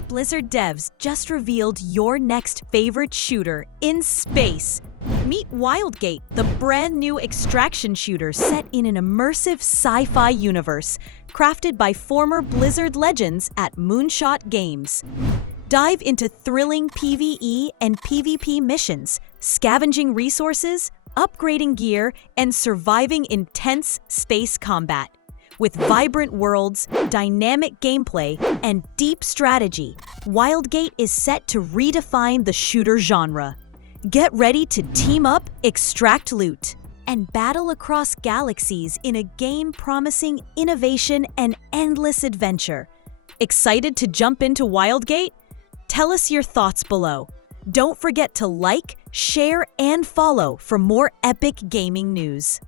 Blizzard devs just revealed your next favorite shooter in space. Meet Wildgate, the brand new extraction shooter set in an immersive sci-fi universe, crafted by former Blizzard legends at Moonshot Games. Dive into thrilling PvE and PvP missions, scavenging resources, upgrading gear, and surviving intense space combat. With vibrant worlds, dynamic gameplay, and deep strategy, Wildgate is set to redefine the shooter genre. Get ready to team up, extract loot, and battle across galaxies in a game promising innovation and endless adventure. Excited to jump into Wildgate? Tell us your thoughts below. Don't forget to like, share, and follow for more epic gaming news.